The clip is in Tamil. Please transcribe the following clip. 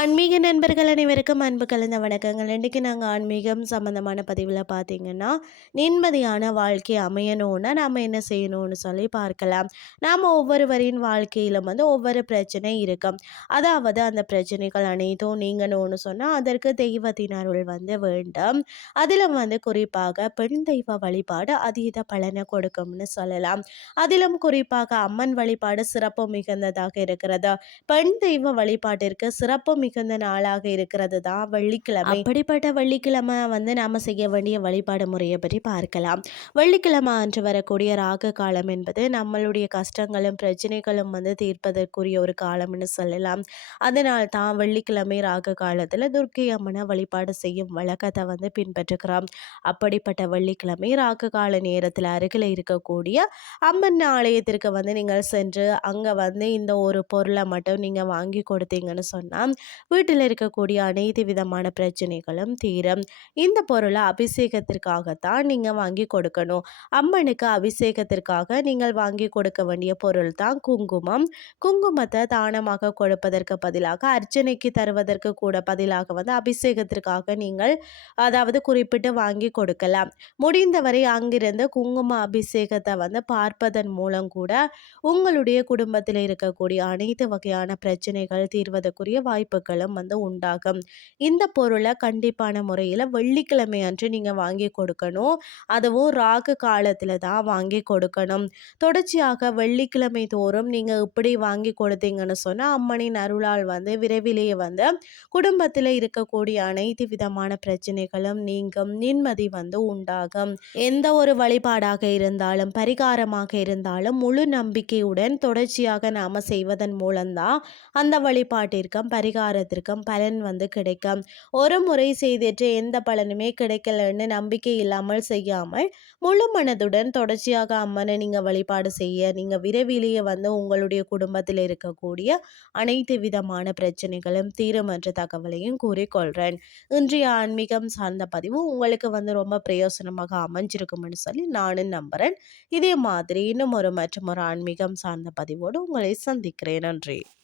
ஆன்மீக நண்பர்கள் அனைவருக்கும் அன்பு கலந்த வணக்கங்கள். இன்றைக்கி நாங்கள் ஆன்மீகம் சம்மந்தமான பதிவில் பார்த்தீங்கன்னா, நிம்மதியான வாழ்க்கை அமையணும்னா நாம் என்ன செய்யணும்னு சொல்லி பார்க்கலாம். நாம் ஒவ்வொருவரின் வாழ்க்கையிலும் ஒவ்வொரு பிரச்சனை இருக்கும். அதாவது அந்த பிரச்சனைகள் அனைத்தும் நீங்கணும்னு சொன்னால் அதற்கு தெய்வத்தின் அருள் வேண்டும். அதிலும் குறிப்பாக பெண் தெய்வ வழிபாடு அதீத பலனை கொடுக்கும்னு சொல்லலாம். அதிலும் குறிப்பாக அம்மன் வழிபாடு சிறப்பு மிகுந்ததாக இருக்கிறது. பெண் தெய்வ வழிபாட்டிற்கு சிறப்பு மிகுந்த நாளாக இருக்கிறது தான் வெள்ளிக்கிழமை. அப்படிப்பட்ட வெள்ளிக்கிழமை நாம செய்ய வேண்டிய வழிபாடு முறையை பற்றி பார்க்கலாம். வெள்ளிக்கிழமை அன்று வரக்கூடிய ராகு காலம் என்பது நம்மளுடைய கஷ்டங்களும் பிரச்சனைகளும் தீர்ப்பதற்குரிய ஒரு காலம்னு சொல்லலாம். அதனால் தான் வெள்ளிக்கிழமை ராகு காலத்தில் துர்க்கை அம்மனை வழிபாடு செய்யும் வழக்கத்தை பின்பற்றுகிறோம். அப்படிப்பட்ட வெள்ளிக்கிழமை ராகு கால நேரத்தில் அருகில் இருக்கக்கூடிய அம்மன் ஆலயத்திற்கு நீங்கள் சென்று அங்கே இந்த ஒரு பொருளை மட்டும் நீங்கள் வாங்கி கொடுத்தீங்கன்னு சொன்னால் வீட்டில் இருக்கக்கூடிய அனைத்து விதமான பிரச்சனைகளும் தீரும். இந்த பொருளை அபிஷேகத்திற்காகத்தான் நீங்கள் வாங்கி கொடுக்கணும். அம்மனுக்கு அபிஷேகத்திற்காக நீங்கள் வாங்கி கொடுக்க வேண்டிய பொருள் தான் குங்குமம். குங்குமத்தை தானமாக கொடுப்பதற்கு பதிலாக அர்ச்சனைக்கு தருவதற்கு கூட பதிலாக அபிஷேகத்திற்காக நீங்கள் குறிப்பிட்டு வாங்கி கொடுக்கலாம். முடிந்தவரை அங்கிருந்து குங்கும அபிஷேகத்தை பார்ப்பதன் மூலம் கூட உங்களுடைய குடும்பத்தில் இருக்கக்கூடிய அனைத்து வகையான பிரச்சனைகள் தீர்வதற்குரிய வாய்ப்புகளும் உண்டாகும். இந்த பொருளை கண்டிப்பான முறையில் வெள்ளிக்கிழமை அன்று நீங்கள் வாங்கி கொடுக்கணும். அதுவும் ராகு காலத்தில் தான் வாங்கி கொடுக்கணும். தொடர்ச்சியாக வெள்ளிக்கிழமை தோறும் நீங்கள் இப்படி வாங்கி கொடுத்தீங்கன்னு சொன்னால் அம்மனின் அருளால் விரைவிலேயே குடும்பத்தில் இருக்கக்கூடிய அனைத்து விதமான பிரச்சனைகளும் நீங்கும். நிம்மதி உண்டாகும். எந்த ஒரு வழிபாடாக இருந்தாலும் பரிகாரமாக இருந்தாலும் முழு நம்பிக்கையுடன் தொடர்ச்சியாக நாம செய்வதன் மூலம்தான் அந்த வழிபாட்டிற்கும் பரிகாரத்திற்கும் பலன் கிடைக்கும். ஒரு முறை செய்துட்டு எந்த பலனுமே கிடைக்கலன்னு நம்பிக்கை இல்லாமல் செய்யாமல் முழு மனதுடன் தொடர்ச்சியாக அம்மனை நீங்கள் வழிபாடு செய்ய நீங்கள் விரைவிலேயே உங்களுடைய குடும்பத்தில் இருக்கக்கூடிய அனைத்து விதமான பிரச்சனைகளும் தீரும் என்ற தகவலையும் கூறிக்கொள்கிறேன். இன்றைய ஆன்மீகம் சார்ந்த பதிவு உங்களுக்கு ரொம்ப பிரயோசனமாக அமைஞ்சிருக்கும்னு சொல்லி நானும் நம்புகிறேன். இதே மாதிரி இன்னும் மற்றும் ஒரு ஆன்மீகம் சார்ந்த பதிவோடு உங்களை சந்திக்கிறேன். நன்றி.